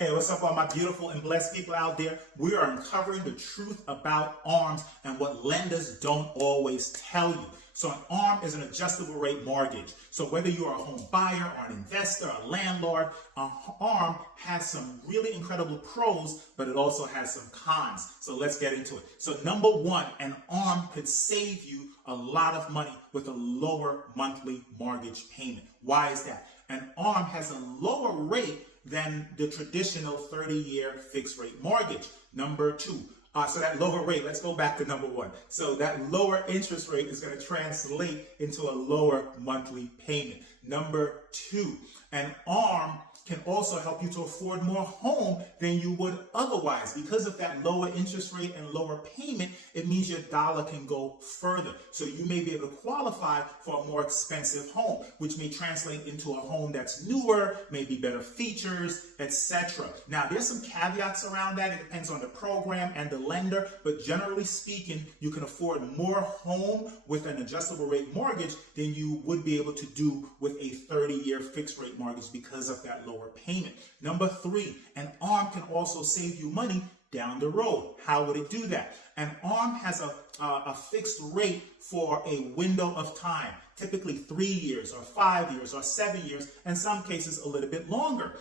Hey, what's up, all my beautiful and blessed people out there? We are uncovering the truth about ARMs and what lenders don't always tell you. So an ARM is an adjustable rate mortgage. So whether you are a home buyer or an investor, a landlord, an ARM has some really incredible pros, but it also has some cons. So let's get into it. So number one, an ARM could save you a lot of money with a lower monthly mortgage payment. Why is that? An ARM has a lower rate than the traditional 30-year fixed rate mortgage. Number two, so that lower rate, let's go back to number one. So that lower interest rate is going to translate into a lower monthly payment. Number two, an ARM can also help you to afford more home than you would otherwise. Because of that lower interest rate and lower payment, it means your dollar can go further. So you may be able to qualify for a more expensive home, which may translate into a home that's newer, maybe better features, etc. Now, there's some caveats around that. It depends on the program and the lender, but generally speaking, you can afford more home with an adjustable rate mortgage than you would be able to do with a 30-year fixed rate mortgage because of that lower payment. Number three, an ARM can also save you money down the road. How would it do that? An ARM has a fixed rate for a window of time, typically 3 years or 5 years or 7 years, in some cases a little bit longer.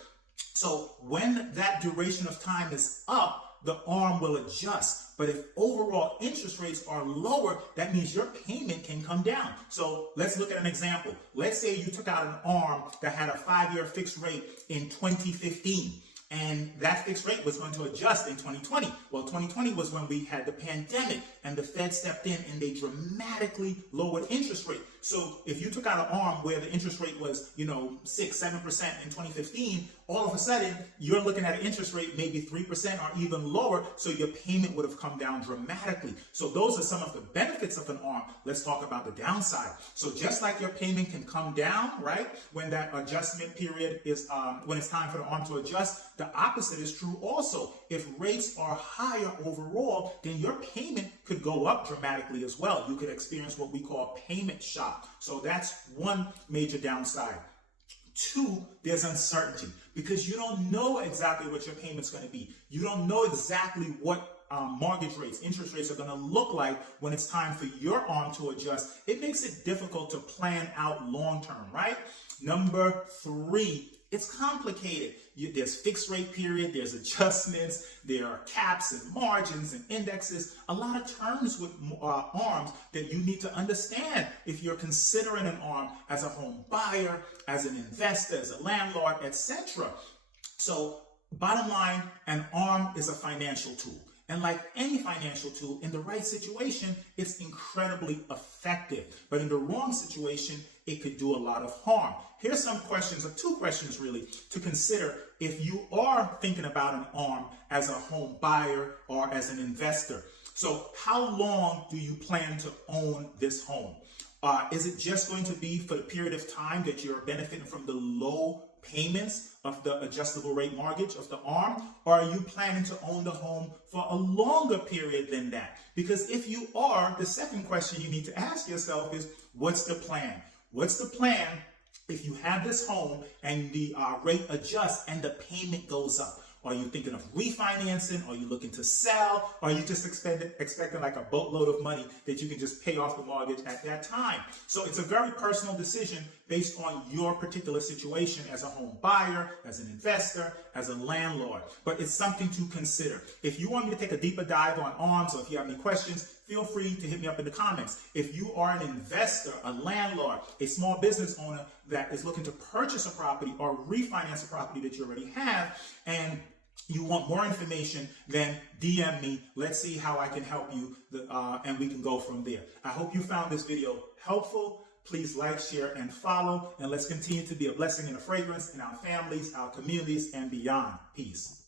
So when that duration of time is up, the ARM will adjust. But if overall interest rates are lower, that means your payment can come down. So let's look at an example. Let's say you took out an ARM that had a 5-year fixed rate in 2015. And that fixed rate was going to adjust in 2020. Well, 2020 was when we had the pandemic and the Fed stepped in and they dramatically lowered interest rate. So if you took out an ARM where the interest rate was, 6, 7% in 2015, all of a sudden you're looking at an interest rate maybe 3% or even lower. So your payment would have come down dramatically. So those are some of the benefits of an ARM. Let's talk about the downside. So just like your payment can come down, right, when that adjustment period is, when it's time for the ARM to adjust, the opposite is true also. If rates are higher overall, then your payment could go up dramatically as well. You could experience what we call payment shock. So that's one major downside. Two, there's uncertainty because you don't know exactly what your payment's going to be. You don't know exactly what mortgage rates, interest rates are going to look like when it's time for your ARM to adjust. It makes it difficult to plan out long term, right? Number three, it's complicated. There's fixed rate period, there's adjustments, there are caps and margins and indexes, a lot of terms with ARMs that you need to understand if you're considering an ARM as a home buyer, as an investor, as a landlord, etc. So bottom line, an ARM is a financial tool. And like any financial tool, in the right situation, it's incredibly effective. But in the wrong situation, it could do a lot of harm. Here's some questions, or two questions really, to consider if you are thinking about an ARM as a home buyer or as an investor. So how long do you plan to own this home? Is it just going to be for the period of time that you're benefiting from the low payments of the adjustable rate mortgage of the ARM, or are you planning to own the home for a longer period than that? Because if you are, the second question you need to ask yourself is, what's the plan? What's the plan if you have this home and the rate adjusts and the payment goes up? Are you thinking of refinancing? Are you looking to sell? Or are you just expecting like a boatload of money that you can just pay off the mortgage at that time? So it's a very personal decision based on your particular situation as a home buyer, as an investor, as a landlord. But it's something to consider. If you want me to take a deeper dive on ARMs, or if you have any questions, feel free to hit me up in the comments. If you are an investor, a landlord, a small business owner that is looking to purchase a property or refinance a property that you already have, and you want more information, then DM me. Let's see how I can help you, and we can go from there. I hope you found this video helpful. Please like, share, and follow, and let's continue to be a blessing and a fragrance in our families, our communities, and beyond. Peace.